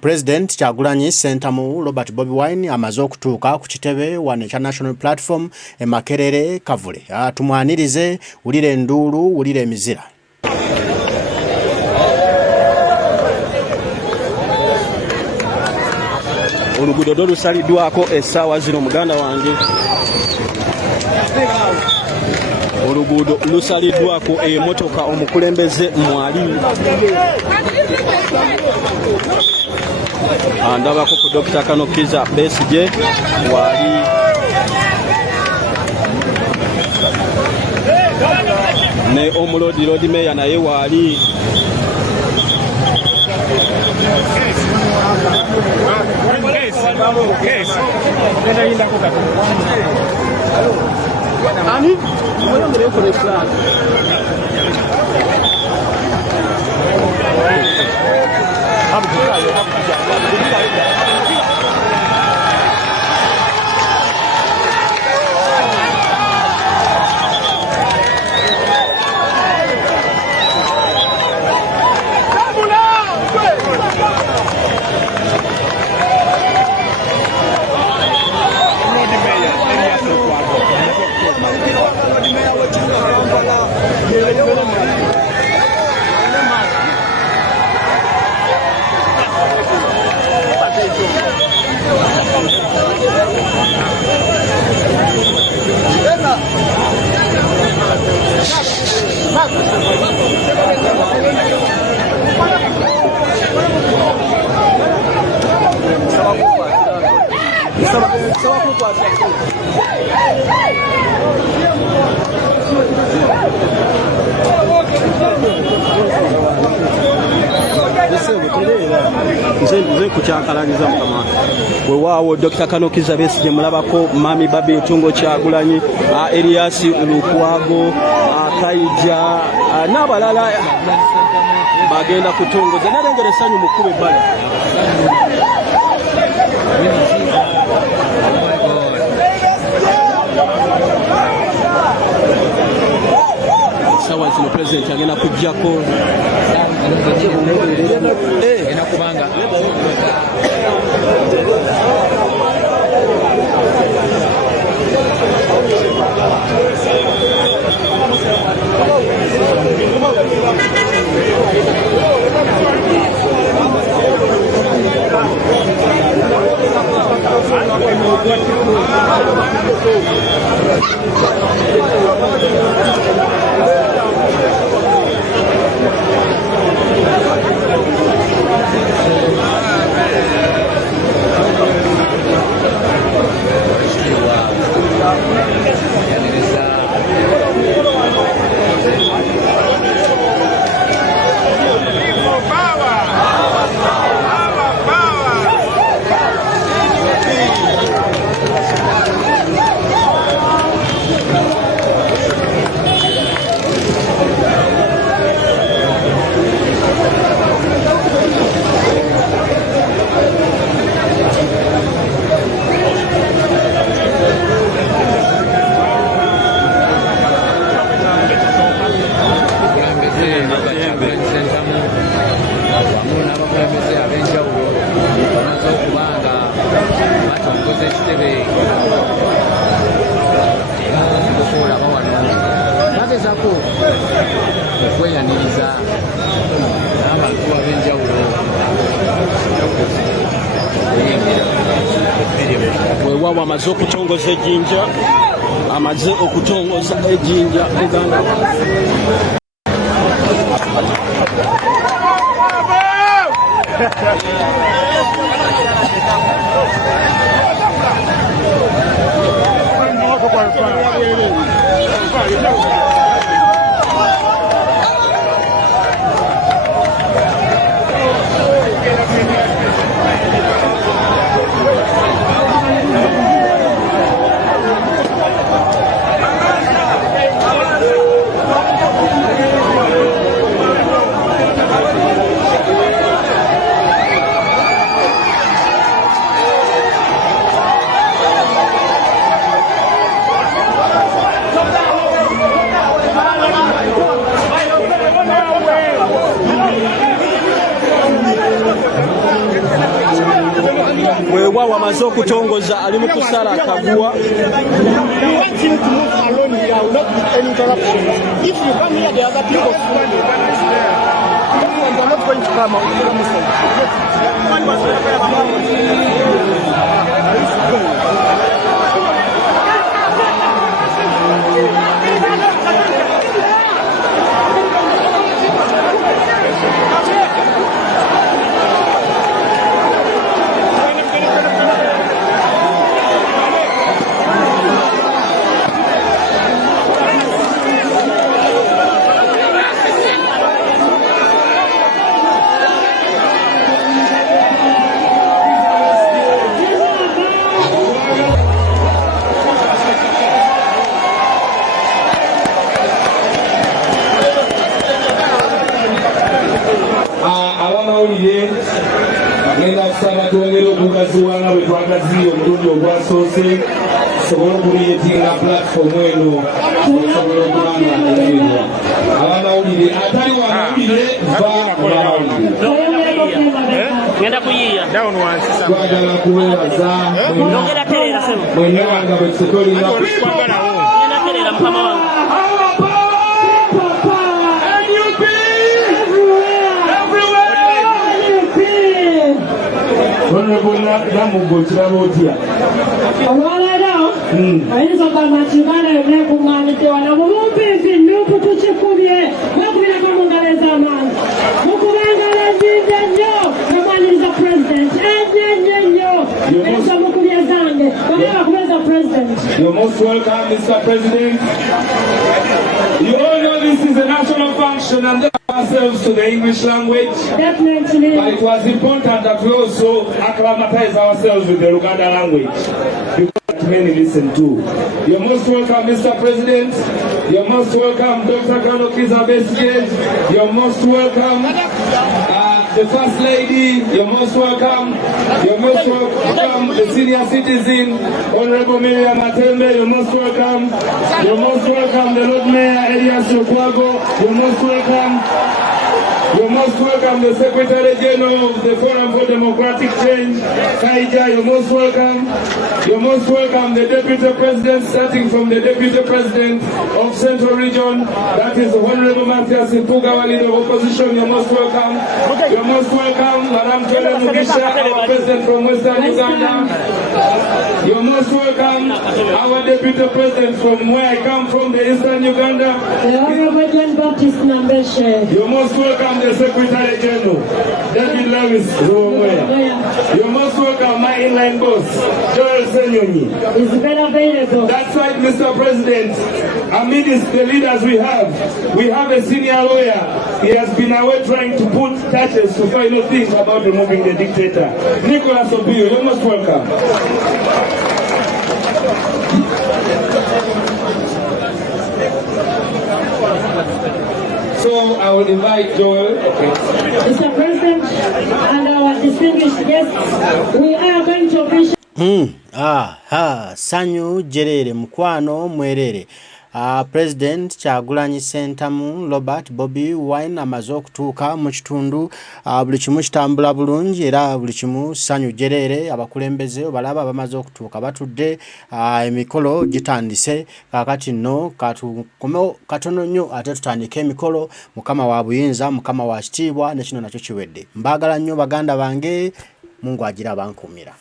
President Kyagulanyi Ssentamu Robert Bobi Wine amaze okutuuka ku kitebe wano ekya National Platform Makerere Kavule. Tumwanirize, wulire enduulu, wulire emizira. Oluguudo lusaliddwako essaawa zino muganda wange. Oluguudo lusaliddwako emmotoka omukulembeze mwali. Ndabako ku Dr. Kanokiza Besigye wali. Ne omulodi road mayor naye wali. Ani? Nze kukyakalagiza mukama weewaawo Dr. Kanokiza Besigye mulabako Mami Babi Ntungo Kyagulanyi, Elias Lukwago, Kaija n'abalala bagenda kutongoza nalengera essanyu mukube ebbali. Sawa zino president agenda kujjako kubanga weewaawo amaze okutongoza ejjinja, amaze okutongoza ejjinja Uganda. wewa wamaze okutongoza ali mu kusala akaguwa. We want him to move alone here without any interruption. If you come here, the other people are not going to come out. Ngenda kusaba twongere okugaziwanga bwe twagaziyo omulundi ogwasoose tusobole okuliyetinga platform eno okusobola okubanga emirwa abamawulire atali wamawulire va twagala kuwebaza mwenewanga bwe tetolina Namugo kirabo otya olwaleero ayinza okugamba nti baana yonna ekuŋŋaaniddewa nabo mumpimpi Nup tukikubye bakubirako mu ngalo ez'amaanyi mukuba engalo ezinze nnyo namwaniriza pulezidenti ennyo nnyo ezo mukubye zange bonna bakubeza pulezidenti. You're most welcome, Mr. President. You all know this is a national function and ourselves to the English language. Definitely. But it was important that we also acclimatize ourselves with the Luganda language. Because many listen to. You're most welcome, Mr. President. You're most welcome, Dr. Kavule. You're most welcome, the First Lady. You're most welcome. You're most welcome, the senior citizen, Honorable Mayor Matembe. You're most welcome. You're most welcome, the Lord Mayor Elias Okwago. You're most welcome. You're most welcome, the Secretary General of the Forum for Democratic Change, Kaija. You're most welcome. You're most welcome, the Deputy President, starting from the Deputy President of Central Region, that is Honorable Matthias Mpugawali, leader of opposition. You're most welcome. You're most welcome, Madam Kele Mugisha, our President from Western Uganda. You're most welcome, our Deputy President from where I come from, the Eastern Uganda. The Honorable John Baptist Nambeshe. You're most welcome, the Secretary General, David Lewis. You're most welcome, my inline boss, Joel Senyonyi. Is very available. That side, Mr. President, amidst the leaders we have a senior lawyer. He has been away trying to put touches to final things about removing the dictator. Nicholas Obio, you're most welcome. So I will invite Joel. Okay. Mr. President and our distinguished guests, we are going to officially Sanyu Jerere Mukwano Mwerere. President Kyagulanyi Ssentamu Robert Bobi Wine amaze okutuuka mu kitundu buli kimu kitambula bulungi era buli kimu Sanyu Jerere abakulembeze balaba bamaze okutuuka batudde emikolo gitandise kakati nno katono nnyo ate tutandike emikolo mukama wa buyinza mukama wa kitiibwa ne kino nakyo kiwedde mbagala nnyo baganda bange Mungu agira bankumira.